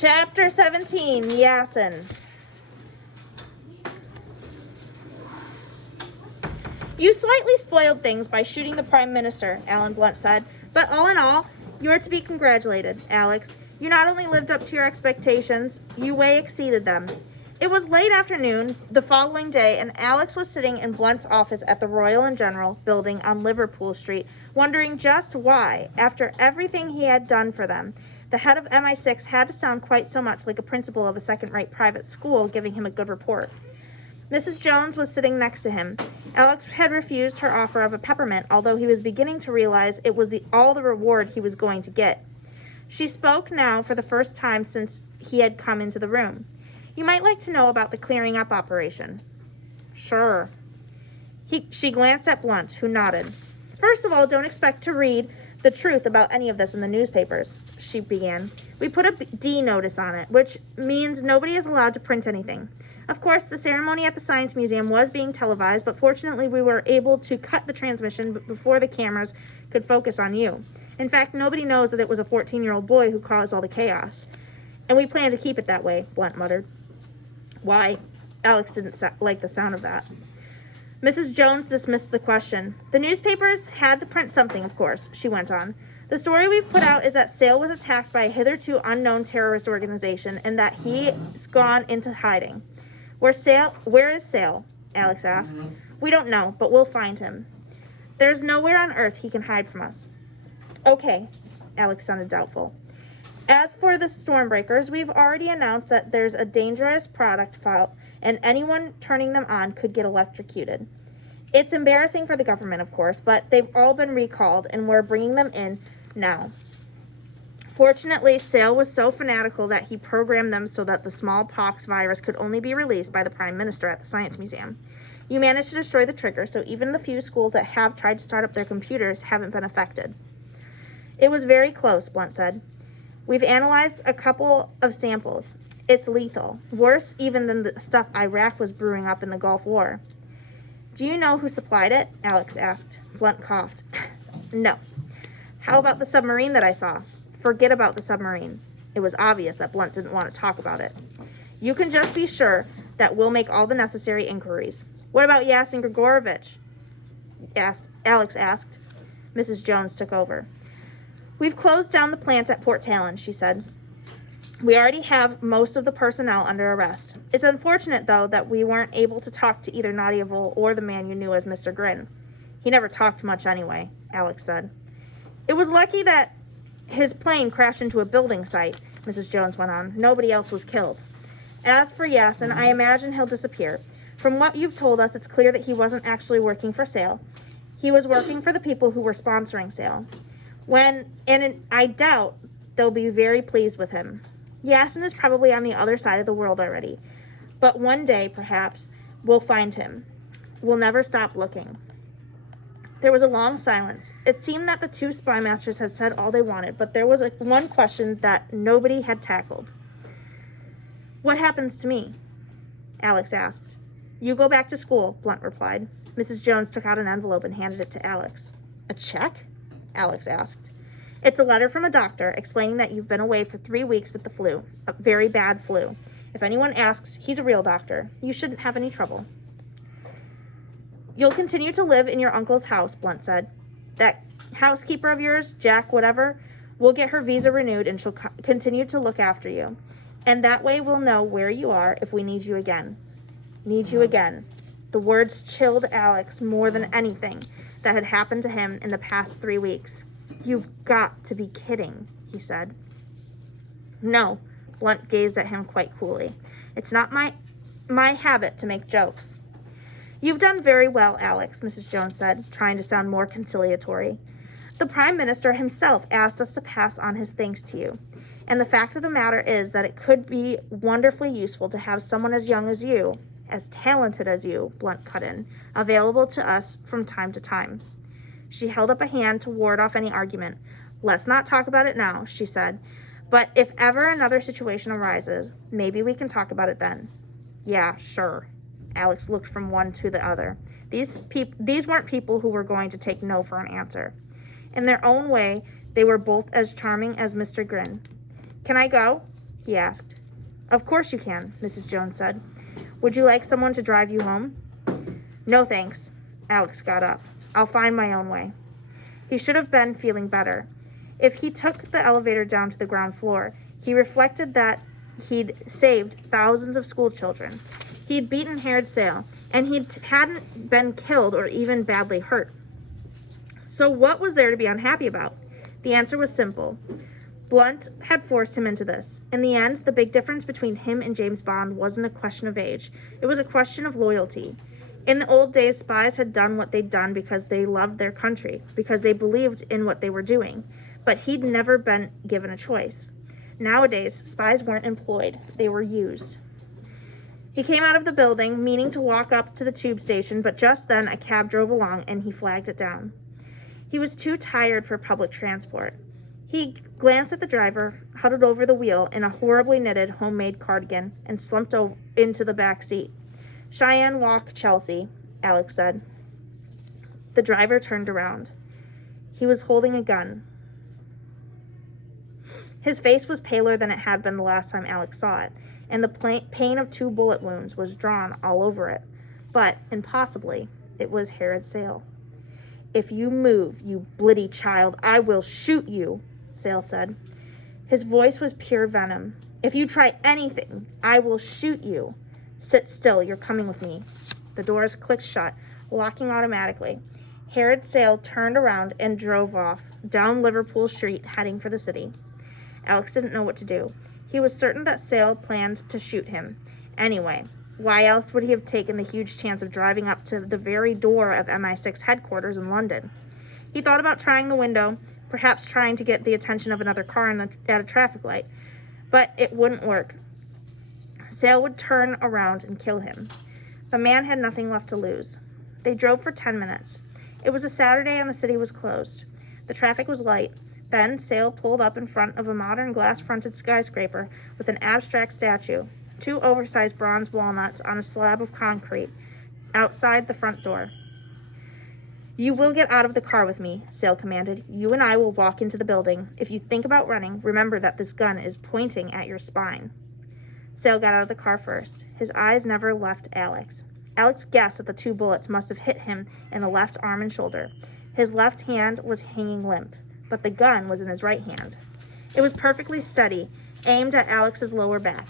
Chapter 17, Yasin. You slightly spoiled things by shooting the Prime Minister, Alan Blunt said. But all in all, you are to be congratulated, Alex. You not only lived up to your expectations, you way exceeded them. It was late afternoon the following day, and Alex was sitting in Blunt's office at the Royal and General building on Liverpool Street, wondering just why, after everything he had done for them, the head of MI6 had to sound quite so much like a principal of a second-rate private school giving him a good report. Mrs. Jones was sitting next to him. Alex had refused her offer of a peppermint, although he was beginning to realize it was all the reward he was going to get. She spoke now for the first time since he had come into the room. You might like to know about the clearing up operation. Sure. She glanced at Blunt, who nodded. First of all, don't expect to read the truth about any of this in the newspapers, she began. We put a D notice on it, which means nobody is allowed to print anything. Of course, the ceremony at the Science Museum was being televised, but fortunately we were able to cut the transmission before the cameras could focus on you. In fact, nobody knows that it was a 14-year-old boy who caused all the chaos. And we plan to keep it that way, Blunt muttered. Why? Alex didn't like the sound of that. Mrs. Jones dismissed the question. The newspapers had to print something, of course, she went on. The story we've put out is that Sale was attacked by a hitherto unknown terrorist organization and that he's gone into hiding. Where is Sale? Alex asked. We don't know, but we'll find him. There's nowhere on earth he can hide from us. Okay, Alex sounded doubtful. As for the Stormbreakers, we've already announced that there's a dangerous product fault and anyone turning them on could get electrocuted. It's embarrassing for the government, of course, but they've all been recalled and we're bringing them in now. Fortunately, Sale was so fanatical that he programmed them so that the smallpox virus could only be released by the Prime Minister at the Science Museum. You managed to destroy the trigger, so even the few schools that have tried to start up their computers haven't been affected. It was very close, Blunt said. We've analyzed a couple of samples. It's lethal, worse even than the stuff Iraq was brewing up in the Gulf War. Do you know who supplied it? Alex asked. Blunt coughed. No. How about the submarine that I saw? Forget about the submarine. It was obvious that Blunt didn't want to talk about it. You can just be sure that we'll make all the necessary inquiries. What about Yasin Grigorovich? Alex asked. Mrs. Jones took over. We've closed down the plant at Port Talon, she said. We already have most of the personnel under arrest. It's unfortunate, though, that we weren't able to talk to either Nadia Vole or the man you knew as Mr. Grin. He never talked much anyway, Alex said. It was lucky that his plane crashed into a building site, Mrs. Jones went on. Nobody else was killed. As for Yasin, I imagine he'll disappear. From what you've told us, it's clear that he wasn't actually working for Sale. He was working for the people who were sponsoring Sale. I doubt they'll be very pleased with him. Yasin is probably on the other side of the world already. But one day, perhaps, we'll find him. We'll never stop looking. There was a long silence. It seemed that the two spy masters had said all they wanted, but there was one question that nobody had tackled. What happens to me? Alex asked. You go back to school, Blunt replied. Mrs. Jones took out an envelope and handed it to Alex. A check? Alex asked. It's a letter from a doctor explaining that you've been away for 3 weeks with the flu, a very bad flu. If anyone asks, he's a real doctor. You shouldn't have any trouble. You'll continue to live in your uncle's house, Blunt said. That housekeeper of yours, Jack whatever, will get her visa renewed and she'll continue to look after you. And that way we'll know where you are if we need you again. Need you again. The words chilled Alex more than anything that had happened to him in the past 3 weeks. You've got to be kidding, he said. No, Blunt gazed at him quite coolly. It's not my habit to make jokes. You've done very well, Alex, Mrs. Jones said, trying to sound more conciliatory. The Prime Minister himself asked us to pass on his thanks to you. And the fact of the matter is that it could be wonderfully useful to have someone as young as you, as talented as you, Blunt cut in, available to us from time to time. She held up a hand to ward off any argument. Let's not talk about it now, she said. But if ever another situation arises, maybe we can talk about it then. Yeah, sure. Alex looked from one to the other. These weren't people who were going to take no for an answer. In their own way, they were both as charming as Mr. Grin. Can I go? he asked. Of course you can, Mrs. Jones said. Would you like someone to drive you home? No, thanks. Alex got up. I'll find my own way. He should have been feeling better. If he took the elevator down to the ground floor, he reflected that he'd saved thousands of school children. He'd beaten Herod Sale, and he hadn't been killed or even badly hurt. So what was there to be unhappy about? The answer was simple. Blunt had forced him into this. In the end, the big difference between him and James Bond wasn't a question of age. It was a question of loyalty. In the old days, spies had done what they'd done because they loved their country, because they believed in what they were doing. But he'd never been given a choice. Nowadays, spies weren't employed. They were used. He came out of the building, meaning to walk up to the tube station, but just then a cab drove along and he flagged it down. He was too tired for public transport. He glanced at the driver, huddled over the wheel in a horribly knitted homemade cardigan, and slumped into the back seat. Cheyenne Walk, Chelsea, Alex said. The driver turned around. He was holding a gun. His face was paler than it had been the last time Alex saw it, and the pain of 2 bullet wounds was drawn all over it. But, impossibly, it was Herod Sale. If you move, you blitty child, I will shoot you, Sale said. His voice was pure venom. If you try anything, I will shoot you. Sit still, you're coming with me. The doors clicked shut, locking automatically. Herod Sale turned around and drove off, down Liverpool Street, heading for the city. Alex didn't know what to do. He was certain that Sale planned to shoot him. Anyway, why else would he have taken the huge chance of driving up to the very door of MI6 headquarters in London? He thought about trying the window, perhaps trying to get the attention of another car at a traffic light, but it wouldn't work. Sale would turn around and kill him. The man had nothing left to lose. They drove for 10 minutes. It was a Saturday and the city was closed. The traffic was light. Then Sale pulled up in front of a modern glass-fronted skyscraper with an abstract statue, 2 oversized bronze walnuts on a slab of concrete, outside the front door. You will get out of the car with me, Sale commanded. You and I will walk into the building. If you think about running, remember that this gun is pointing at your spine. Sale got out of the car first. His eyes never left Alex. Alex guessed that the 2 bullets must have hit him in the left arm and shoulder. His left hand was hanging limp, but the gun was in his right hand. It was perfectly steady, aimed at Alex's lower back.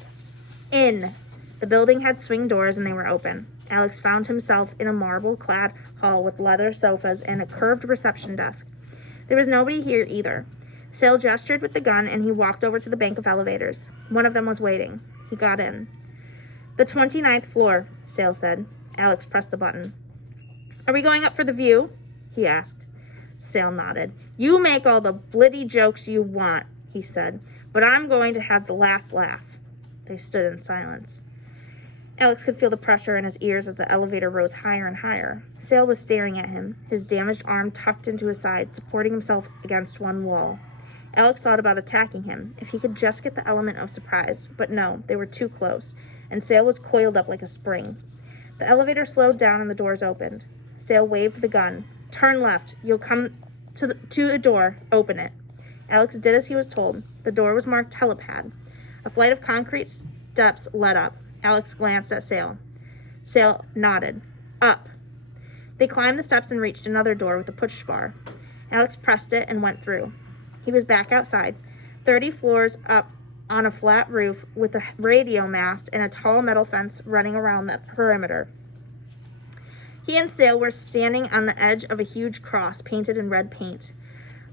In. The building had swing doors and they were open. Alex found himself in a marble-clad hall with leather sofas and a curved reception desk. There was nobody here either. Sale gestured with the gun and he walked over to the bank of elevators. One of them was waiting. He got in. The 29th floor, Sale said. Alex pressed the button. Are we going up for the view? He asked. Sale nodded. You make all the blitty jokes you want, he said, but I'm going to have the last laugh. They stood in silence. Alex could feel the pressure in his ears as the elevator rose higher and higher. Sale was staring at him, his damaged arm tucked into his side, supporting himself against one wall. Alex thought about attacking him, if he could just get the element of surprise, but no, they were too close, and Sale was coiled up like a spring. The elevator slowed down and the doors opened. Sale waved the gun. Turn left. You'll come to a door. Open it. Alex did as he was told. The door was marked helipad. A flight of concrete steps led up. Alex glanced at Sale. Sale nodded. Up. They climbed the steps and reached another door with a push bar. Alex pressed it and went through. He was back outside, 30 floors up on a flat roof with a radio mast and a tall metal fence running around the perimeter. He and Sale were standing on the edge of a huge cross painted in red paint.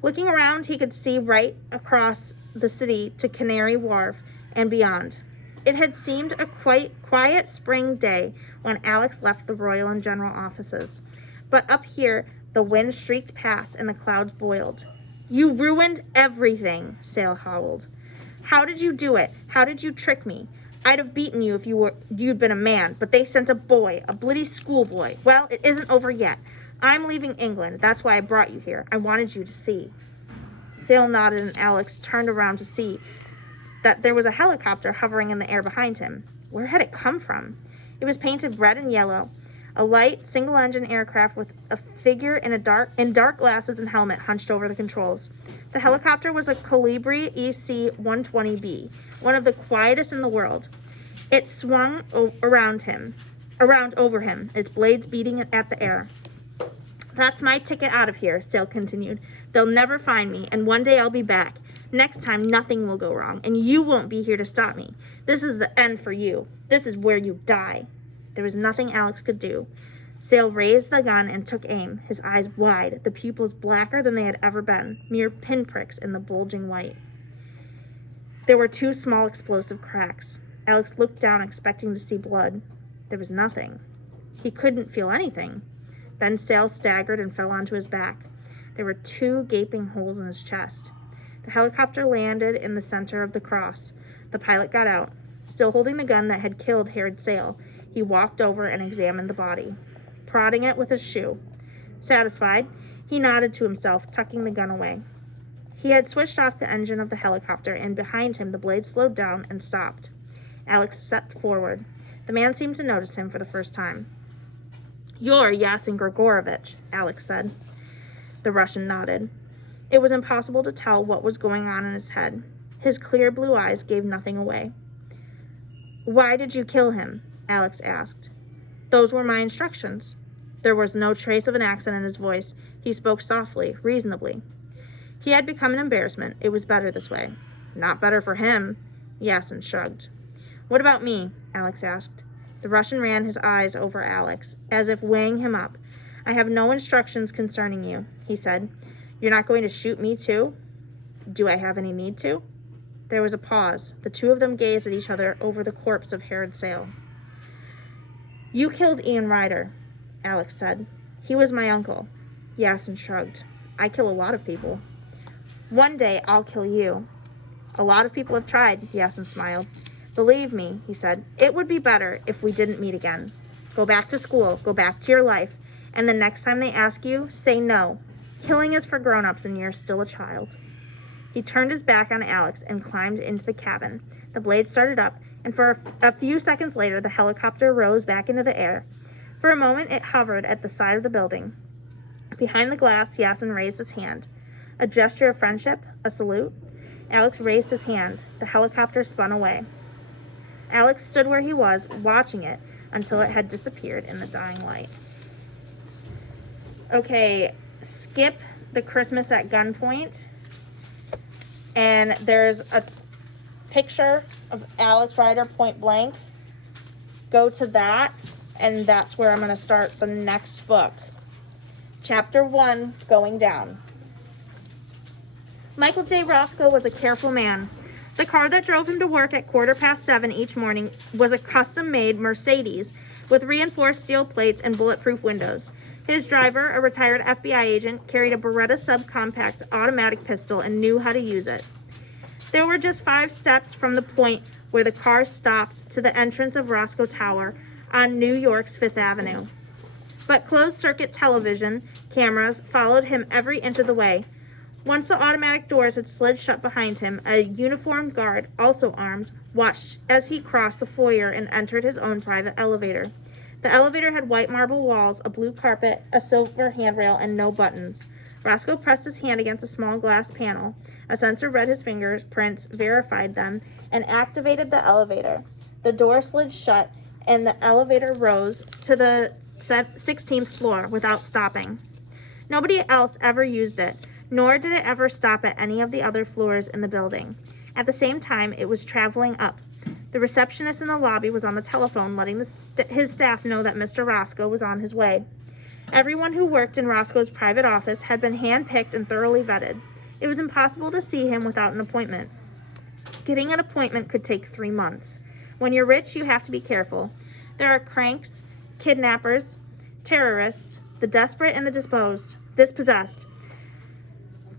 Looking around, he could see right across the city to Canary Wharf and beyond. It had seemed a quite quiet spring day when Alex left the Royal and General offices. But up here, the wind streaked past and the clouds boiled. You ruined everything, Sale howled. How did you do it? How did you trick me? I'd have beaten you if you'd been a man, but they sent a boy, a blitty schoolboy. Well, it isn't over yet. I'm leaving England. That's why I brought you here. I wanted you to see. Sale nodded and Alex turned around to see that there was a helicopter hovering in the air behind him. Where had it come from? It was painted red and yellow. A light, single-engine aircraft with a figure in dark glasses and helmet hunched over the controls. The helicopter was a Colibri EC-120B, one of the quietest in the world. It swung around over him, its blades beating at the air. "That's my ticket out of here," Sale continued. "They'll never find me, and one day I'll be back. Next time, nothing will go wrong, and you won't be here to stop me. This is the end for you. This is where you die." There was nothing Alex could do. Sale raised the gun and took aim, his eyes wide, the pupils blacker than they had ever been, mere pinpricks in the bulging white. There were 2 small explosive cracks. Alex looked down, expecting to see blood. There was nothing. He couldn't feel anything. Then Sale staggered and fell onto his back. There were 2 gaping holes in his chest. The helicopter landed in the center of the cross. The pilot got out. Still holding the gun that had killed Harold Sale, he walked over and examined the body, prodding it with his shoe. Satisfied, he nodded to himself, tucking the gun away. He had switched off the engine of the helicopter, and behind him the blade slowed down and stopped. Alex stepped forward. The man seemed to notice him for the first time. "You're Yasin Grigorovich," Alex said. The Russian nodded. It was impossible to tell what was going on in his head. His clear blue eyes gave nothing away. "Why did you kill him?" Alex asked. "Those were my instructions." There was no trace of an accent in his voice. He spoke softly, reasonably. He had become an embarrassment. It was better this way. "Not better for him," Yasin shrugged. "What about me?" Alex asked. The Russian ran his eyes over Alex, as if weighing him up. "I have no instructions concerning you," he said. "You're not going to shoot me, too?" "Do I have any need to?" There was a pause. The 2 of them gazed at each other over the corpse of Harold Sale. "You killed Ian Ryder," Alex said. "He was my uncle." Yasin shrugged. "I kill a lot of people." "One day I'll kill you." "A lot of people have tried," Yasin smiled. "Believe me," he said, "it would be better if we didn't meet again. Go back to school, go back to your life, and the next time they ask you, say no. Killing is for grown-ups and you're still a child." He turned his back on Alex and climbed into the cabin. The blade started up, and for a few seconds later, the helicopter rose back into the air. For a moment, it hovered at the side of the building. Behind the glass, Yasin raised his hand. A gesture of friendship, a salute. Alex raised his hand. The helicopter spun away. Alex stood where he was, watching it until it had disappeared in the dying light. Okay, skip the Christmas at gunpoint. And there's a picture of Alex Ryder point blank. Go to that, and that's where I'm going to start the next book. Chapter 1, Going Down. Michael J. Roscoe was a careful man. The car that drove him to work at 7:15 each morning was a custom-made Mercedes with reinforced steel plates and bulletproof windows. His driver, a retired FBI agent, carried a Beretta subcompact automatic pistol and knew how to use it. There were just 5 steps from the point where the car stopped to the entrance of Roscoe Tower on New York's 5th Avenue. But closed-circuit television cameras followed him every inch of the way. Once the automatic doors had slid shut behind him, a uniformed guard, also armed, watched as he crossed the foyer and entered his own private elevator. The elevator had white marble walls, a blue carpet, a silver handrail, and no buttons. Roscoe pressed his hand against a small glass panel. A sensor read his fingerprints, verified them, and activated the elevator. The door slid shut, and the elevator rose to the 16th floor without stopping. Nobody else ever used it, nor did it ever stop at any of the other floors in the building. At the same time, it was traveling up. The receptionist in the lobby was on the telephone, letting his staff know that Mr. Roscoe was on his way. Everyone who worked in Roscoe's private office had been hand-picked and thoroughly vetted. It was impossible to see him without an appointment. Getting an appointment could take 3 months. When you're rich, you have to be careful. There are cranks, kidnappers, terrorists, the desperate and the dispossessed.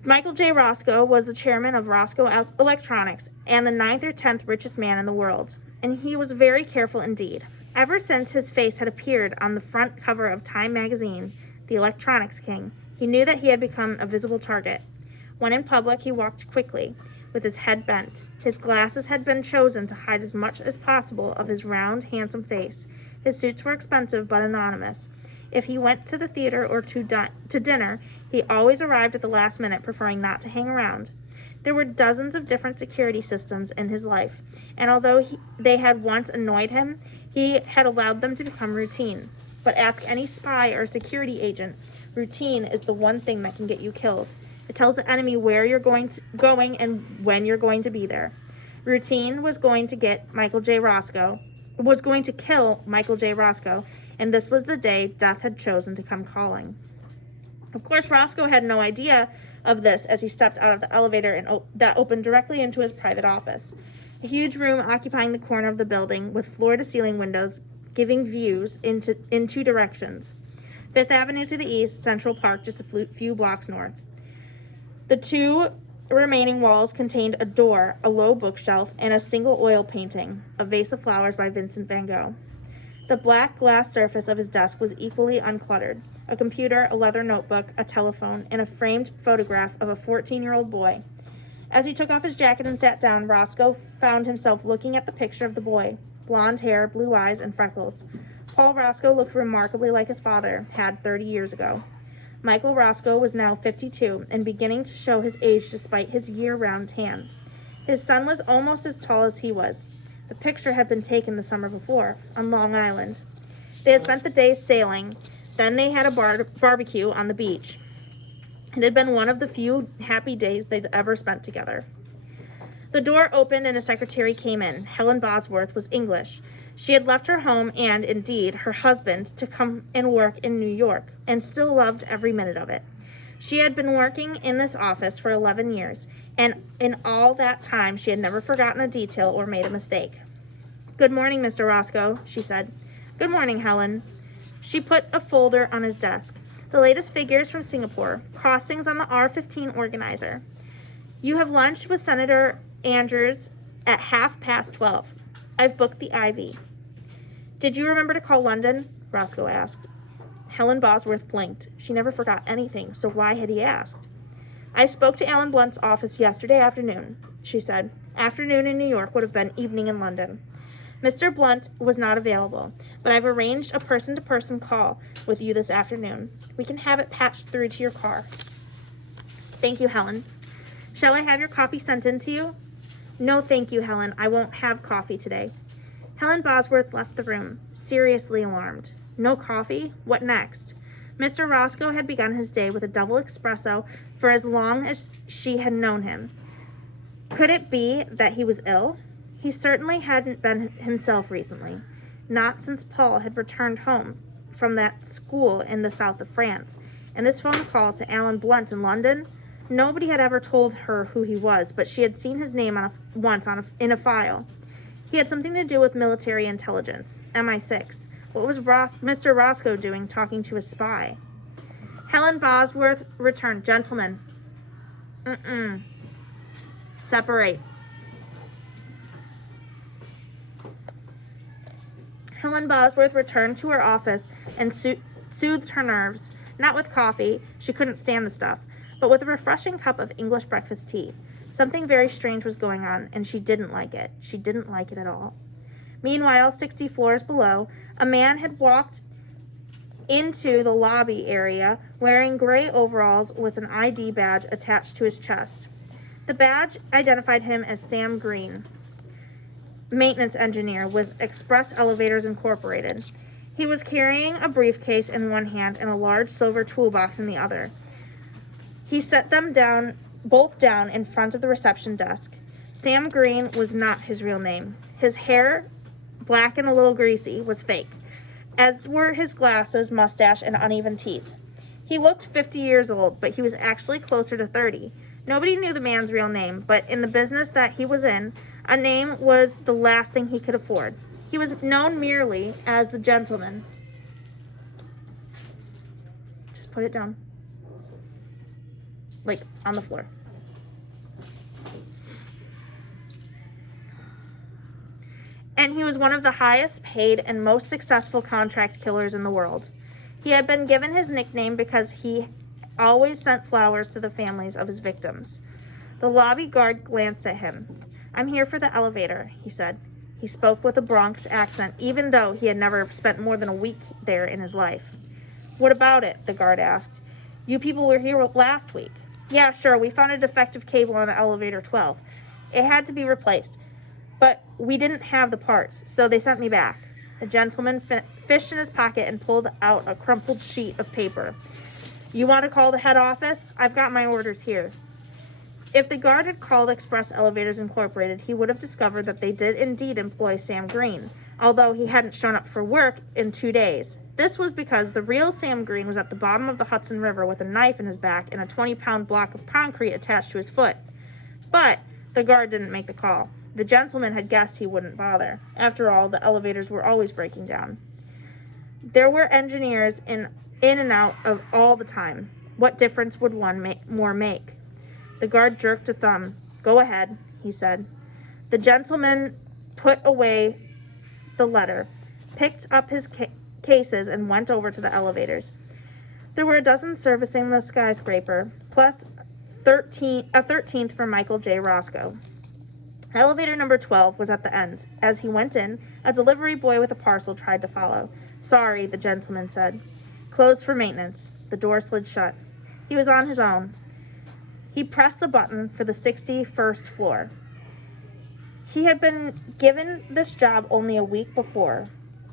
Michael J. Roscoe was the chairman of Roscoe Electronics and the 9th or 10th richest man in the world, and he was very careful indeed. Ever since his face had appeared on the front cover of Time magazine, the Electronics King, he knew that he had become a visible target. When in public, he walked quickly, with his head bent. His glasses had been chosen to hide as much as possible of his round, handsome face. His suits were expensive but anonymous. If he went to the theater or to dinner, he always arrived at the last minute, preferring not to hang around. There were dozens of different security systems in his life, and although they had once annoyed him, he had allowed them to become routine. But ask any spy or security agent, routine is the one thing that can get you killed. It tells the enemy where you're going and when you're going to be there. Routine was going to kill Michael J. Roscoe, and this was the day death had chosen to come calling. Of course, Roscoe had no idea of this as he stepped out of the elevator that opened directly into his private office. A huge room occupying the corner of the building with floor-to-ceiling windows giving views in two directions. Fifth Avenue to the east, Central Park just a few blocks north. The two remaining walls contained a door, a low bookshelf, and a single oil painting, a vase of flowers by Vincent van Gogh. The black glass surface of his desk was equally uncluttered. A computer, a leather notebook, a telephone, and a framed photograph of a 14-year-old boy. As he took off his jacket and sat down, Roscoe found himself looking at the picture of the boy. Blonde hair, blue eyes, and freckles. Paul Roscoe looked remarkably like his father had 30 years ago. Michael Roscoe was now 52 and beginning to show his age despite his year-round tan. His son was almost as tall as he was. The picture had been taken the summer before, on Long Island. They had spent the day sailing. Then they had a barbecue on the beach. It had been one of the few happy days they'd ever spent together. The door opened and a secretary came in. Helen Bosworth was English. She had left her home and, indeed, her husband to come and work in New York, and still loved every minute of it. She had been working in this office for 11 years, and in all that time she had never forgotten a detail or made a mistake. "Good morning, Mr. Roscoe," she said. "Good morning, Helen." She put a folder on his desk. The latest figures from Singapore, crossings on the R-15 organizer. "You have lunch with Senator Andrews at 12:30. I've booked the Ivy." "Did you remember to call London?" Roscoe asked. Helen Bosworth blinked. She never forgot anything, so why had he asked? "I spoke to Alan Blunt's office yesterday afternoon," she said. Afternoon in New York would have been evening in London. "Mr. Blunt was not available, but I've arranged a person-to-person call with you this afternoon. We can have it patched through to your car." "Thank you, Helen. Shall I have your coffee sent in to you?" "No, thank you, Helen. I won't have coffee today." Helen Bosworth left the room, seriously alarmed. No coffee? What next? Mr. Roscoe had begun his day with a double espresso for as long as she had known him. Could it be that he was ill? He certainly hadn't been himself recently, not since Paul had returned home from that school in the south of France. And this phone call to Alan Blunt in London? Nobody had ever told her who he was, but she had seen his name once in a file. He had something to do with military intelligence, MI6. What was Mr. Roscoe doing talking to a spy? Helen Bosworth returned. "Gentlemen." "Separate." Helen Bosworth returned to her office and soothed her nerves, not with coffee, she couldn't stand the stuff, but with a refreshing cup of English breakfast tea. Something very strange was going on, and she didn't like it. She didn't like it at all. Meanwhile, 60 floors below, a man had walked into the lobby area wearing gray overalls with an ID badge attached to his chest. The badge identified him as Sam Green, maintenance engineer with Express Elevators Incorporated. He was carrying a briefcase in one hand and a large silver toolbox in the other. He set them both down in front of the reception desk. Sam Green was not his real name. His hair, black and a little greasy, was fake, as were his glasses, mustache, and uneven teeth. He looked 50 years old, but he was actually closer to 30. Nobody knew the man's real name, but in the business that he was in, a name was the last thing he could afford. He was known merely as the gentleman. Just put it down. Like, on the floor. And he was one of the highest paid and most successful contract killers in the world. He had been given his nickname because he always sent flowers to the families of his victims. The lobby guard glanced at him. "I'm here for the elevator," he said. He spoke with a Bronx accent, even though he had never spent more than a week there in his life. "What about it?" the guard asked. "You people were here last week." "Yeah, sure, we found a defective cable on elevator 12. It had to be replaced, but we didn't have the parts, so they sent me back." The gentleman fished in his pocket and pulled out a crumpled sheet of paper. "You want to call the head office? I've got my orders here." If the guard had called Express Elevators Incorporated, he would have discovered that they did indeed employ Sam Green, although he hadn't shown up for work in 2 days. This was because the real Sam Green was at the bottom of the Hudson River with a knife in his back and a 20-pound block of concrete attached to his foot. But the guard didn't make the call. The gentleman had guessed he wouldn't bother. After all, the elevators were always breaking down. There were engineers in and out of all the time. What difference would one more make? The guard jerked a thumb. "Go ahead," he said. The gentleman put away the letter, picked up his cases, and went over to the elevators. There were a dozen servicing the skyscraper, plus a 13th for Michael J. Roscoe. Elevator number 12 was at the end. As he went in, a delivery boy with a parcel tried to follow. "Sorry," the gentleman said. "Closed for maintenance." The door slid shut. He was on his own. He pressed the button for the 61st floor. He had been given this job only a week before.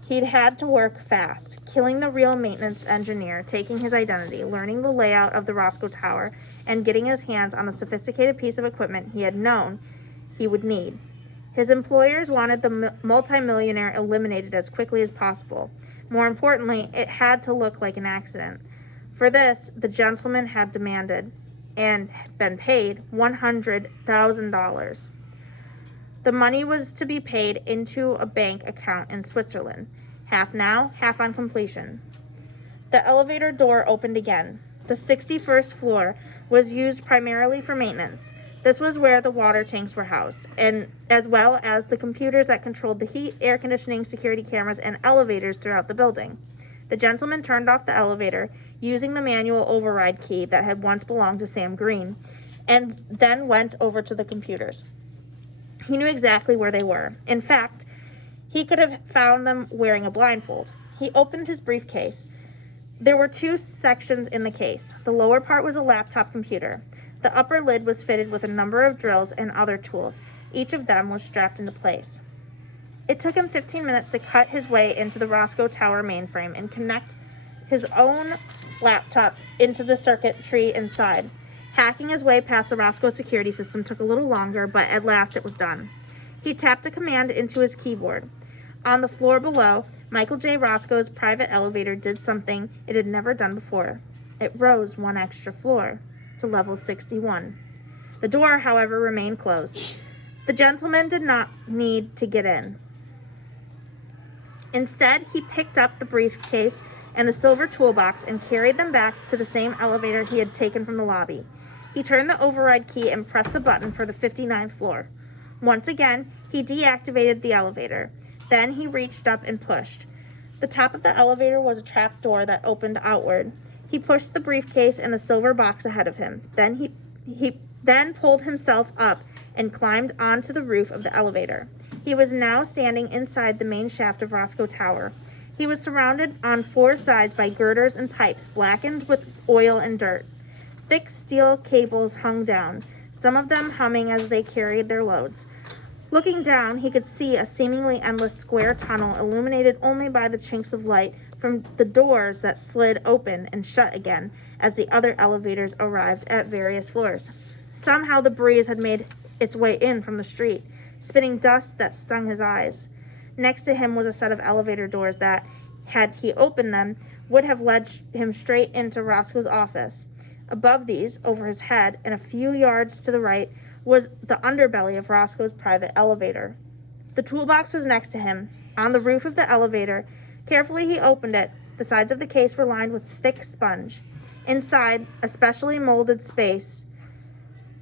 He'd had to work fast, killing the real maintenance engineer, taking his identity, learning the layout of the Roscoe Tower, and getting his hands on the sophisticated piece of equipment he had known he would need. His employers wanted the multimillionaire eliminated as quickly as possible. More importantly, it had to look like an accident. For this, the gentleman had demanded and been paid $100,000. The money was to be paid into a bank account in Switzerland, half now, half on completion. The elevator door opened again. The 61st floor was used primarily for maintenance. This was where the water tanks were housed, and as well as the computers that controlled the heat, air conditioning, security cameras, and elevators throughout the building. The gentleman turned off the elevator, using the manual override key that had once belonged to Sam Green, and then went over to the computers. He knew exactly where they were. In fact, he could have found them wearing a blindfold. He opened his briefcase. There were 2 sections in the case. The lower part was a laptop computer. The upper lid was fitted with a number of drills and other tools. Each of them was strapped into place. It took him 15 minutes to cut his way into the Roscoe Tower mainframe and connect his own laptop into the circuitry inside. Hacking his way past the Roscoe security system took a little longer, but at last it was done. He tapped a command into his keyboard. On the floor below, Michael J. Roscoe's private elevator did something it had never done before. It rose 1 extra floor to level 61. The door, however, remained closed. The gentleman did not need to get in. Instead, he picked up the briefcase and the silver toolbox and carried them back to the same elevator he had taken from the lobby. He turned the override key and pressed the button for the 59th floor. Once again, he deactivated the elevator. Then he reached up and pushed. The top of the elevator was a trap door that opened outward. He pushed the briefcase and the silver box ahead of him. Then he pulled himself up and climbed onto the roof of the elevator. He was now standing inside the main shaft of Roscoe Tower. He was surrounded on 4 sides by girders and pipes blackened with oil and dirt. Thick steel cables hung down, some of them humming as they carried their loads. Looking down, he could see a seemingly endless square tunnel illuminated only by the chinks of light from the doors that slid open and shut again as the other elevators arrived at various floors. Somehow the breeze had made its way in from the street, spitting dust that stung his eyes. Next to him was a set of elevator doors that, had he opened them, would have led him straight into Roscoe's office. Above these, over his head, and a few yards to the right, was the underbelly of Roscoe's private elevator. The toolbox was next to him, on the roof of the elevator. Carefully he opened it. The sides of the case were lined with thick sponge. Inside, a specially molded space,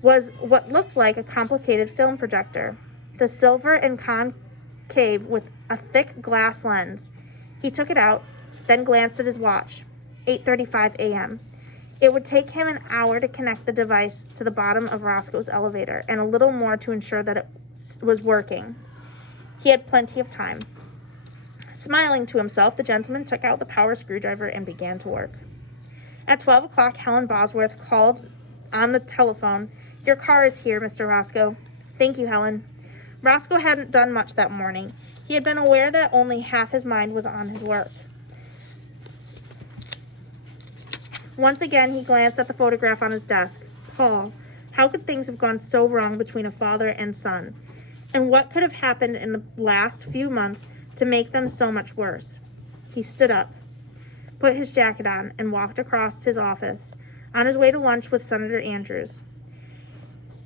was what looked like a complicated film projector. The silver and concave with a thick glass lens. He took it out, then glanced at his watch. 8:35 a.m. It would take him an hour to connect the device to the bottom of Roscoe's elevator, and a little more to ensure that it was working. He had plenty of time. Smiling to himself, the gentleman took out the power screwdriver and began to work. At 12 o'clock, Helen Bosworth called on the telephone. "Your car is here, Mr. Roscoe." "Thank you, Helen." Roscoe hadn't done much that morning. He had been aware that only half his mind was on his work. Once again, he glanced at the photograph on his desk. Paul. How could things have gone so wrong between a father and son? And what could have happened in the last few months to make them so much worse? He stood up, put his jacket on, and walked across his office, on his way to lunch with Senator Andrews.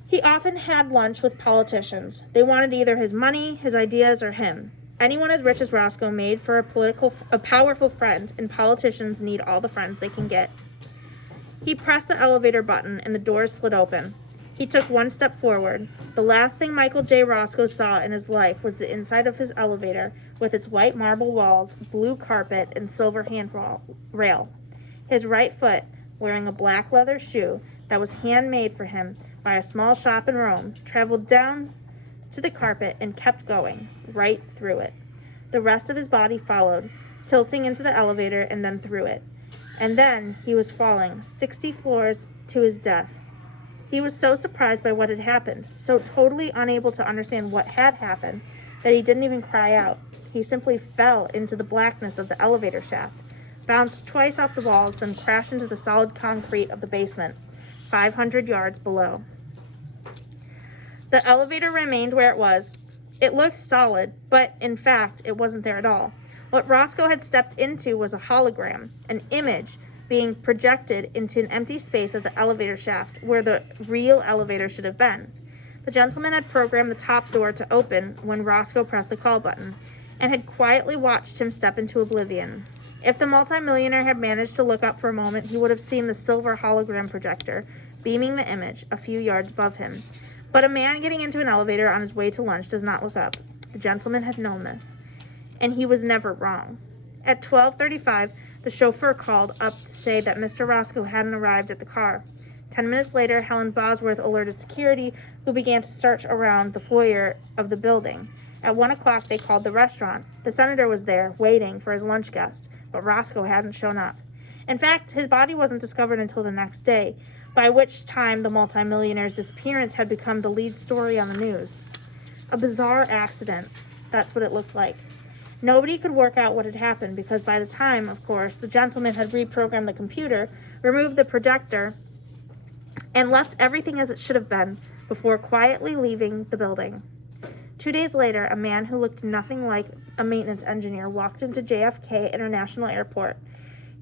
He often had lunch with politicians. They wanted either his money, his ideas, or him. Anyone as rich as Roscoe made for a powerful friend, and politicians need all the friends they can get. He pressed the elevator button, and the doors slid open. He took one step forward. The last thing Michael J. Roscoe saw in his life was the inside of his elevator, with its white marble walls, blue carpet, and silver handrail. His right foot, wearing a black leather shoe that was handmade for him by a small shop in Rome, traveled down to the carpet and kept going, right through it. The rest of his body followed, tilting into the elevator and then through it. And then he was falling 60 floors to his death. He was so surprised by what had happened, so totally unable to understand what had happened, that he didn't even cry out. He simply fell into the blackness of the elevator shaft, bounced twice off the walls, then crashed into the solid concrete of the basement, 500 yards below. The elevator remained where it was. It looked solid, but in fact, it wasn't there at all. What Roscoe had stepped into was a hologram, an image being projected into an empty space of the elevator shaft where the real elevator should have been. The gentleman had programmed the top door to open when Roscoe pressed the call button, and had quietly watched him step into oblivion. If the multimillionaire had managed to look up for a moment, he would have seen the silver hologram projector beaming the image a few yards above him. But a man getting into an elevator on his way to lunch does not look up. The gentleman had known this, and he was never wrong. At 12:35, the chauffeur called up to say that Mr. Roscoe hadn't arrived at the car. 10 minutes later, Helen Bosworth alerted security, who began to search around the foyer of the building. At 1 o'clock, they called the restaurant. The senator was there, waiting for his lunch guest, but Roscoe hadn't shown up. In fact, his body wasn't discovered until the next day, by which time the multimillionaire's disappearance had become the lead story on the news. A bizarre accident. That's what it looked like. Nobody could work out what had happened because by the time, of course, the gentleman had reprogrammed the computer, removed the projector, and left everything as it should have been before quietly leaving the building. 2 days later, a man who looked nothing like a maintenance engineer walked into JFK International Airport.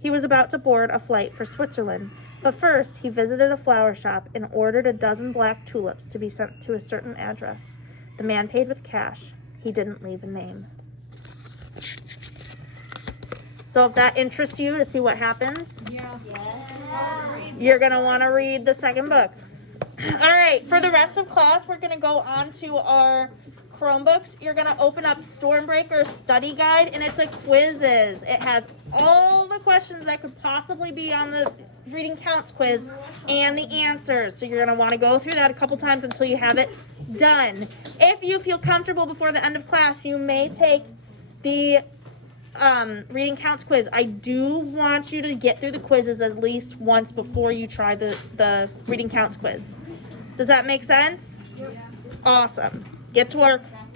He was about to board a flight for Switzerland, but first he visited a flower shop and ordered a dozen black tulips to be sent to a certain address. The man paid with cash. He didn't leave a name. So if that interests you to see what happens, you're going to want to read the second book. All right, for the rest of class, we're going to go on to our Chromebooks. You're going to open up Stormbreaker Study Guide, and it's a quizzes. It has all the questions that could possibly be on the reading counts quiz and the answers. So you're going to want to go through that a couple times until you have it done. If you feel comfortable before the end of class, you may take the reading counts quiz. I do want you to get through the quizzes at least once before you try the reading counts quiz. Does that make sense? Yeah. Awesome. Get to work.